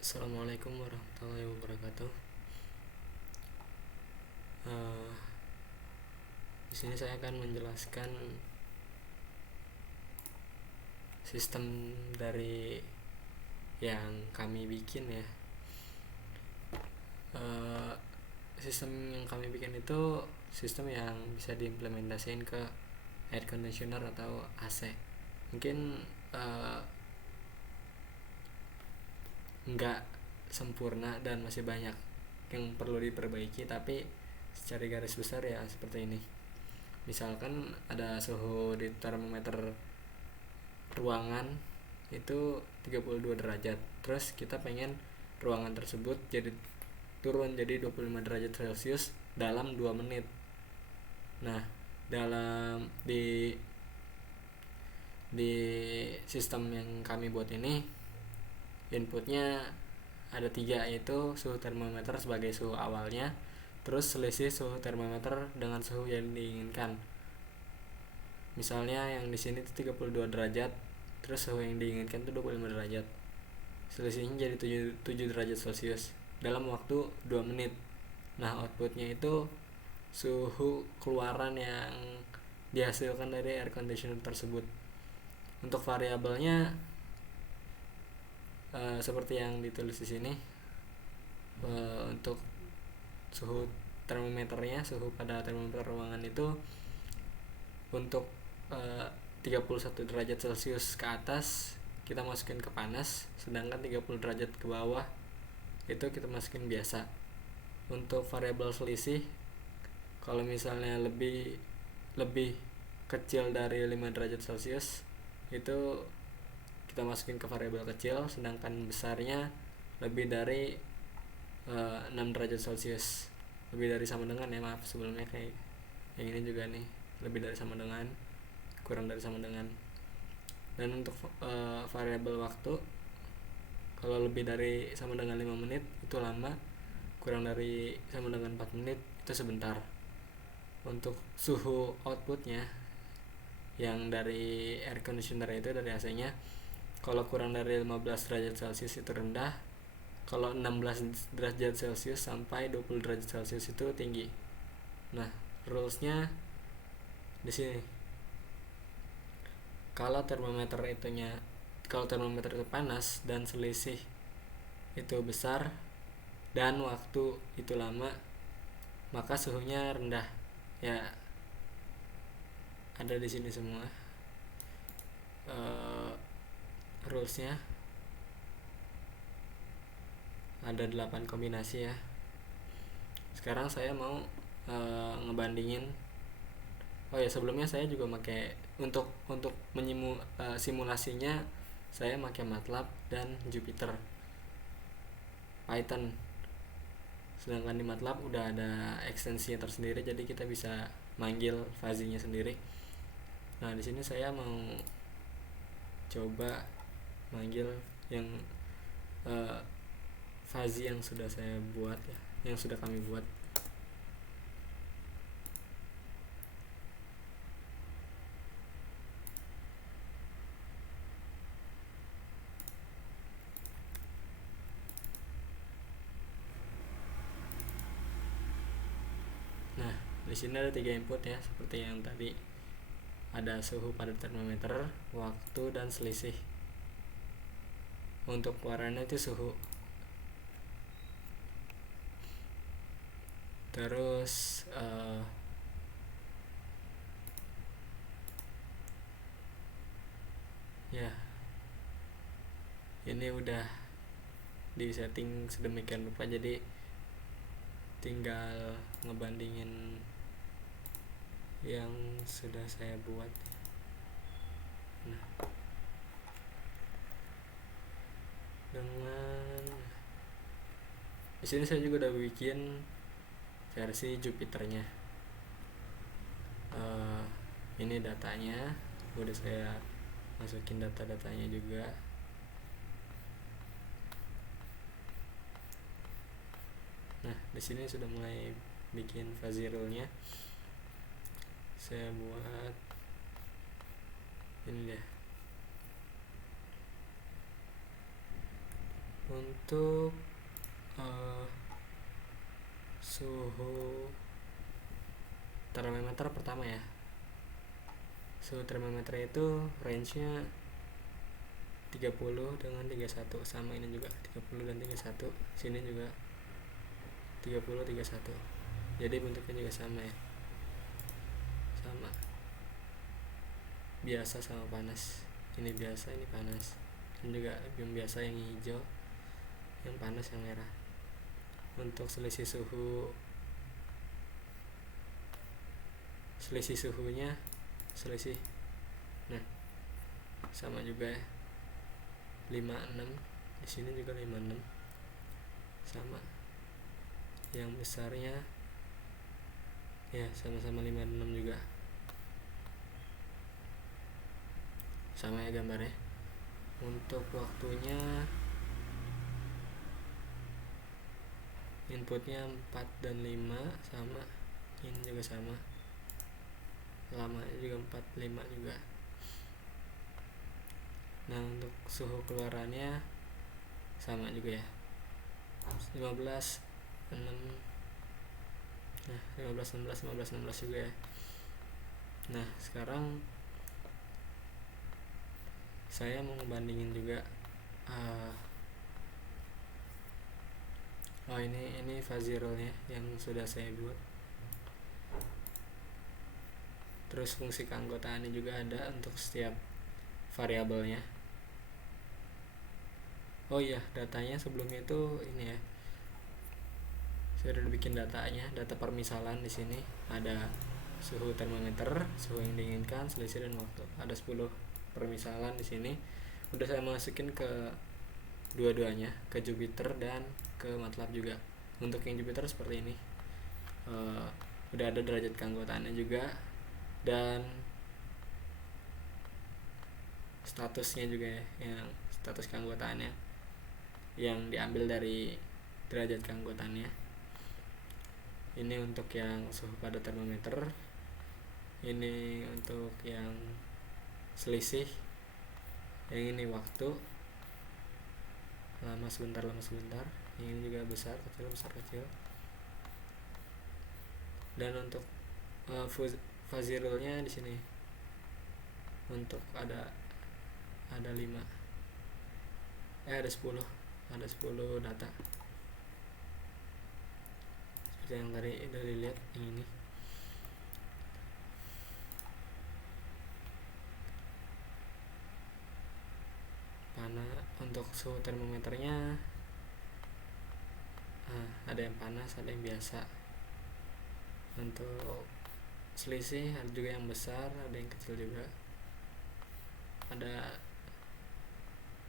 Assalamualaikum warahmatullahi wabarakatuh. Eh, di sini saya akan menjelaskan sistem dari yang kami bikin ya. Eh, Sistem yang kami bikin itu sistem yang bisa diimplementasikan ke air conditioner atau AC. Mungkin eh, nggak sempurna dan masih banyak yang perlu diperbaiki, tapi secara garis besar ya seperti ini. Misalkan ada suhu di termometer ruangan itu 32 derajat, terus kita pengen ruangan tersebut jadi turun jadi 25 derajat celcius dalam 2 menit. Nah, dalam di sistem yang kami buat ini, inputnya ada tiga, yaitu suhu termometer sebagai suhu awalnya, terus selisih suhu termometer dengan suhu yang diinginkan. Misalnya yang di sini tuh 32 derajat, terus suhu yang diinginkan tuh 25 derajat. Selisihnya jadi 7 derajat Celcius dalam waktu 2 menit. Nah, outputnya itu suhu keluaran yang dihasilkan dari air conditioner tersebut. Untuk variabelnya seperti yang ditulis di sini. Untuk suhu termometernya, suhu pada termometer ruangan itu untuk 31 derajat Celcius ke atas kita masukin ke panas, sedangkan 30 derajat ke bawah itu kita masukin biasa. Untuk variabel selisih, kalau misalnya lebih lebih kecil dari 5 derajat Celcius itu kita masukin ke variabel kecil, sedangkan besarnya lebih dari 6 derajat Celcius, lebih dari sama dengan, ya maaf sebelumnya kayak yang ini juga nih, lebih dari sama dengan, kurang dari sama dengan. Dan untuk variabel waktu, kalau lebih dari sama dengan 5 menit itu lama, kurang dari sama dengan 4 menit itu sebentar. Untuk suhu outputnya yang dari air conditioner itu, dari AC nya, kalau kurang dari 15 derajat Celcius itu rendah, kalau 16 derajat Celcius sampai 20 derajat Celcius itu tinggi. Nah, rulesnya di sini. Kalau kalau termometer itu panas dan selisih itu besar dan waktu itu lama, maka suhunya rendah. Ya, ada di sini semua rulesnya. Ada 8 kombinasi ya. Sekarang saya mau ngebandingin. Oh ya, sebelumnya saya juga pakai untuk simulasinya, saya pakai MATLAB dan Jupyter Python. Sedangkan di MATLAB udah ada ekstensinya tersendiri, jadi kita bisa manggil fuzzy-nya sendiri. Nah, di sini saya mau coba manggil yang fuzzy yang sudah saya buat ya, yang sudah kami buat. Nah, di sini ada 3 input ya, seperti yang tadi. Ada suhu pada termometer, waktu, dan selisih. Untuk keluarannya itu suhu. Terus ya, ini udah di setting sedemikian rupa, jadi tinggal ngebandingin yang sudah saya buat. Nah, dengan di sini saya juga udah bikin versi Jupyternya. Ini datanya, udah saya masukin data-datanya juga. Nah, di sini sudah mulai bikin fuzzy rule-nya. Saya buat ini deh. Untuk suhu termometer pertama ya, suhu termometer itu range-nya 30 dengan 31, sama ini juga 30 dan 31, sini juga 30 31, jadi bentuknya juga sama ya, sama, biasa sama panas. Ini biasa, ini panas. Dan juga yang biasa yang hijau, yang panas yang merah. Untuk selisih suhunya nah sama juga ya, 56, di sini juga 56, sama. Yang besarnya ya sama-sama 56 juga, sama ya gambarnya. Untuk waktunya inputnya 4 dan 5 sama, ini juga sama, lamanya juga 4 5 juga. Nah untuk suhu keluarannya sama juga ya, 15 6, nah 15 16 juga ya. Nah sekarang saya mau ngebandingin juga ini fuzzy roll-nya yang sudah saya buat. Terus fungsi keanggotaannya juga ada untuk setiap variabelnya. Oh iya, datanya sebelumnya itu ini ya, saya udah bikin datanya, data permisalan. Di sini ada suhu termometer, suhu yang diinginkan, selisih dan waktu. Ada 10 permisalan di sini. Udah saya masukin ke dua-duanya, ke Jupyter dan ke MATLAB juga. Untuk yang Jupyter seperti ini, udah ada derajat keanggotaannya juga, dan statusnya juga ya, yang status keanggotaannya yang diambil dari derajat keanggotaannya. Ini untuk yang suhu pada termometer, ini untuk yang selisih, yang ini waktu, lama sebentar, yang ini juga besar kecil. Dan untuk fuzzy rule-nya di sini untuk ada 5, ada 10 data seperti yang tadi udah dilihat. Yang ini panas. Untuk suhu termometernya ada yang panas, ada yang biasa. Untuk selisih ada juga yang besar, ada yang kecil juga ada.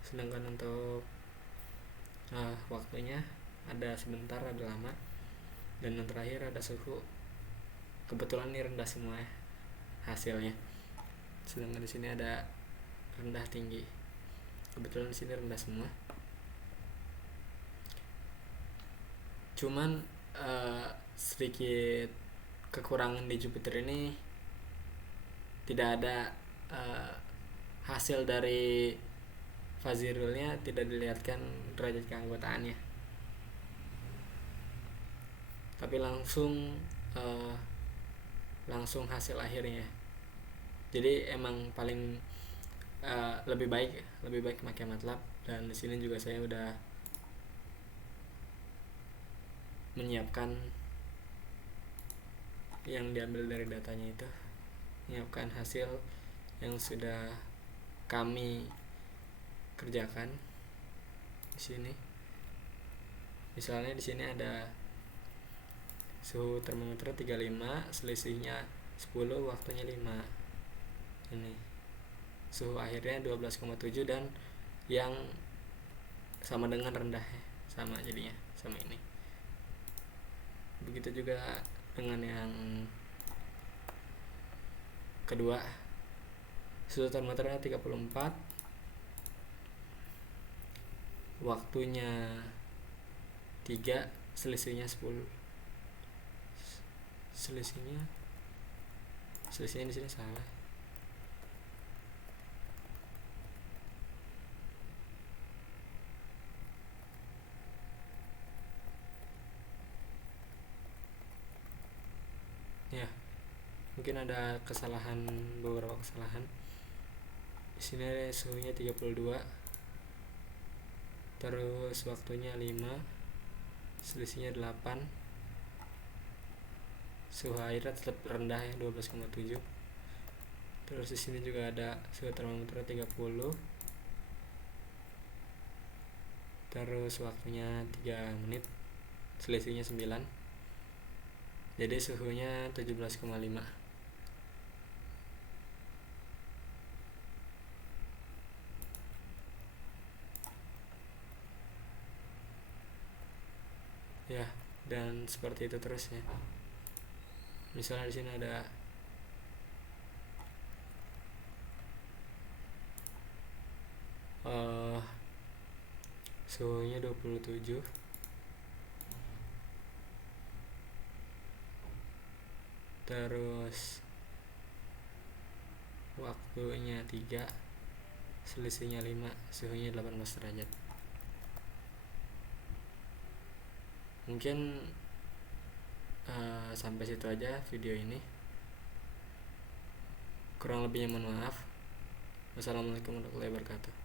Sedangkan untuk waktunya ada sebentar, ada lama, dan yang terakhir ada suhu. Kebetulan ini rendah semua ya hasilnya, sedangkan di sini ada rendah tinggi. Kebetulan di sini rendah semua. Cuman sedikit kekurangan di Jupyter ini, tidak ada hasil dari fuzzy rule-nya, tidak dilihatkan derajat keanggotaannya, tapi langsung hasil akhirnya. Jadi emang paling lebih baik pakai MATLAB. Dan di sini juga saya udah menyiapkan yang diambil dari datanya itu, menyiapkan hasil yang sudah kami kerjakan di sini. Misalnya di sini ada suhu termometer 35, selisihnya 10, waktunya 5. Ini suhu akhirnya 12,7 dan yang sama dengan rendah ya, sama jadinya sama ini. Begitu juga dengan yang kedua, suhu termometernya 34, waktunya 3, selisihnya 10. Selisihnya di sini salah. mungkin ada beberapa kesalahan. Di sini suhunya 32, terus waktunya 5, selisihnya 8, suhu airnya tetap rendah ya 12,7. Terus di sini juga ada suhu termometer 30, terus waktunya 3 menit, selisihnya 9, jadi suhunya 17,5. Ya, dan seperti itu terus ya. Misalnya di sini ada suhunya 27, terus waktunya 3, selisihnya 5, suhunya 18 derajat. Mungkin sampai situ aja video ini, kurang lebihnya mohon maaf. Wassalamualaikum warahmatullahi wabarakatuh.